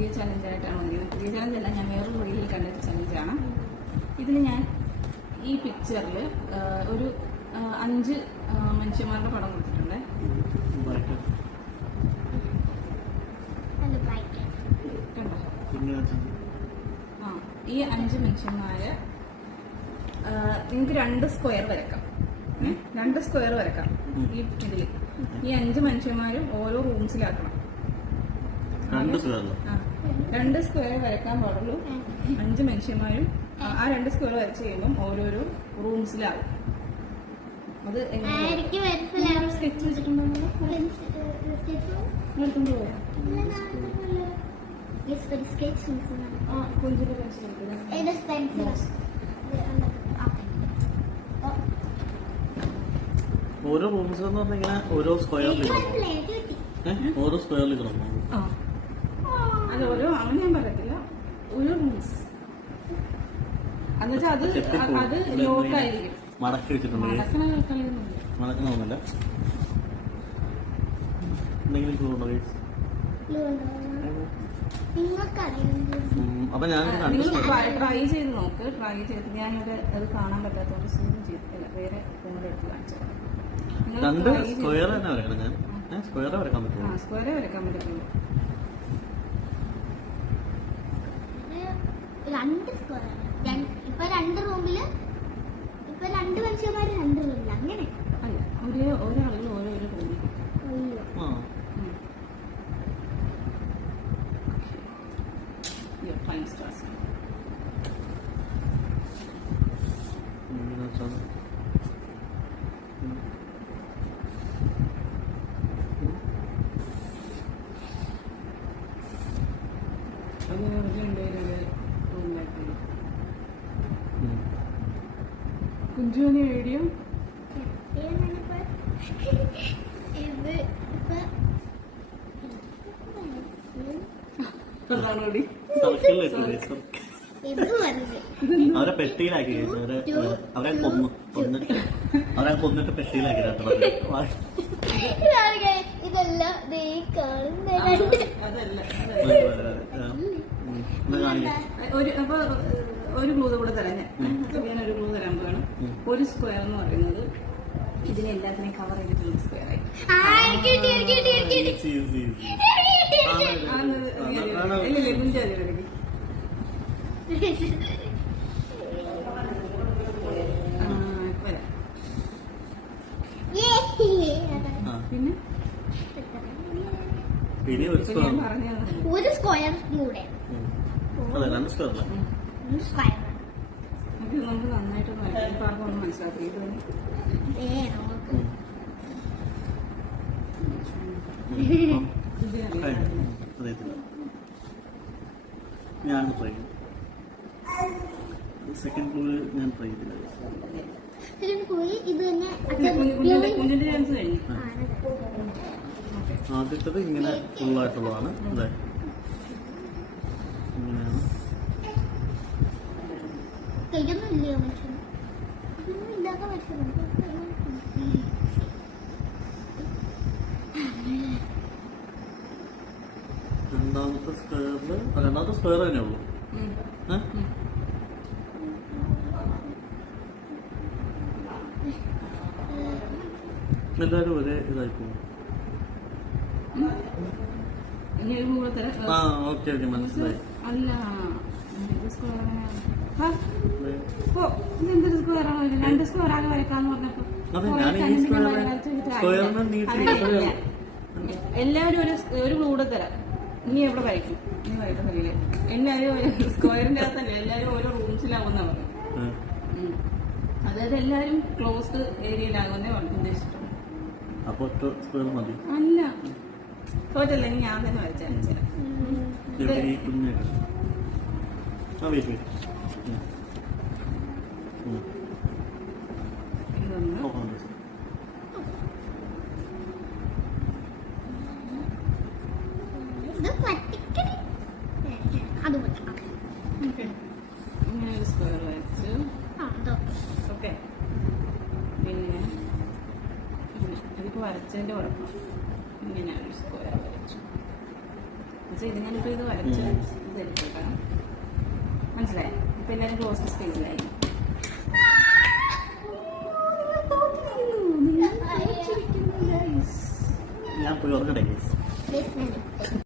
പുതിയ ചലഞ്ചായിട്ടാണ് വന്നിരിക്കുന്നത്. പുതിയ ചലഞ്ചല്ല, ഞാൻ വേറൊരു റീലിൽ കണ്ടൊരു ചലഞ്ചാണ്. ഇതിന് ഞാൻ ഈ പിക്ചറിൽ ഒരു 5 മനുഷ്യന്മാരുടെ പടം കൊടുത്തിട്ടുണ്ട്. ഈ 5 മനുഷ്യന്മാര് നിങ്ങൾക്ക് 2 സ്ക്വയർ വരക്കാം. 2 സ്ക്വയർ വരക്കാം ഈ ഇതില്. ഈ 5 മനുഷ്യന്മാരും ഓരോ റൂംസിലാക്കണം. 2 സ്ക്വയർ വരക്കാൻ പാടുള്ളൂ. 5 മനുഷ്യന്മാരും ആ 2 സ്ക്വയർ വരച്ച് കഴിയുമ്പം ഓരോരോ റൂംസിലാവും. അത് സ്കെച്ച് വെച്ചിട്ടുണ്ടോ? എടുത്തോണ്ട് പോയാ ഓരോ റൂംസ് എന്ന് പറഞ്ഞാൽ ഓരോ സ്ക്വയറിൽ ഓരോ സ്ക്വയറിൽ കിടന്നു. അത് ഓരോ അങ്ങനെ ഞാൻ പറയത്തില്ല, ഓരോ റൂംസ് എന്നുവെച്ചാൽ അത് ലോക്കായിരിക്കും. മടക്കി വെച്ചിട്ടുണ്ട്. മടക്കണമെന്നില്ല. എന്തെങ്കിലും അപ്പൊ ഞാൻ ട്രൈ ചെയ്ത് നോക്ക്. ട്രൈ ചെയ്ത് ഞാനത് അത് കാണാൻ പറ്റാത്തോണ്ട് സൂം ചെയ്തില്ല, വേറെ ഫോണിൽ എടുത്ത് കാണിച്ചത്. 2 സ്ക്വയർ തന്നെ വരക്കണം. ഞാൻ സ്ക്വയറേ വരക്കാൻ പറ്റുള്ളൂ. സ്ക്വയറേ വരക്കാൻ പറ്റുള്ളൂ. 2 സ്ക്വയർ ഇപ്പൊ 2 റൂമില് ഇപ്പൊ 2 മനുഷ്യന്മാര് 2 റൂമില് അങ്ങനെ അല്ല, ഒരാളുകൾ ഓരോരോ റൂമിൽ. Fine stars. കുഞ്ചുവിന് ഐഡിയ അവരെ പെട്ടിയിലാക്കി അവരെ കൊന്നിട്ട് പെട്ടിയിലാക്കി. ഇതെല്ലാം അപ്പൊ ഒരു ക്ലൂ കൂടെ തരാം. ഞാനൊരു ക്ലൂ തരാൻ പോവാണ്. ഒരു സ്ക്വയർ എന്ന് പറയുന്നത് ഇതിനെല്ലാത്തിനെയും കവർ ചെയ്തിട്ടുള്ള സ്ക്വയർ ആയി. ഇല്ലല്ലേ കുഞ്ചാലി പിന്നെ ഒരു സ്ക്വയർ കൂടെ നമുക്ക് നന്നായിട്ട് പാർക്കൊന്നും മനസ്സിലാക്കി. ഞാൻ ട്രൈ സെക്കൻഡ് ക്ലൂ ഞാൻ ട്രൈ ചെയ്തില്ല. ആദ്യത്തത് ഇങ്ങനെ ഫുള്ളായിട്ടുള്ളതാണ്. അതെ, ഇങ്ങനെയാണ്. രണ്ടാമത്തെ സ്ക്വയർ തന്നെ ഉള്ളൂ. എല്ലാവരും ഒരേ ഇതായി പോകും. ഓക്കെ മനസ്സിലായി. അല്ല, എന്തൊരു സ്ക്വയറാണോ? 2 സ്ക്വയർ ആകെ വരക്കാന്ന് പറഞ്ഞപ്പോ എല്ലാവരും ഒരു ക്ലൂടെ തരാം. നീ എവിടെ വരയ്ക്കും? നീ വരക്കുന്നില്ലേ? എല്ലാവരും സ്ക്വയറിന്റെ അകത്തല്ലേ, എല്ലാവരും ഓരോ റൂംസിലാവുന്ന പറഞ്ഞു. അതായത് എല്ലാവരും ക്ലോസ്ഡ് ഏരിയയിലാകുന്നേ ഉദ്ദേശിച്ചിട്ടുണ്ട്. അപ്പൊ സ്ക്വയർ മതി. അല്ല, തോറ്റല്ലെങ്കിൽ ഞാൻ തന്നെ വരച്ചു തരാം. ഇങ്ങനെ ഒരു സ്ക്വയർ വരച്ചു. ഓക്കെ, പിന്നെ ഇതിപ്പോ വരച്ചതിന്റെ കുഴപ്പം. ഇങ്ങനെ ഒരു സ്ക്വയർ വരച്ചു. വരച്ച് ഇത് ഞാനിപ്പോൾ ഇത് വരച്ച് ഇതെടുത്തേക്കാം. മനസ്സിലായോ? ഇപ്പം എല്ലാവരും ക്ലോസ്ഡ് സ്പേസിലായി. ഞാൻ പോയി ഉറങ്ങട്ടെ. Basement.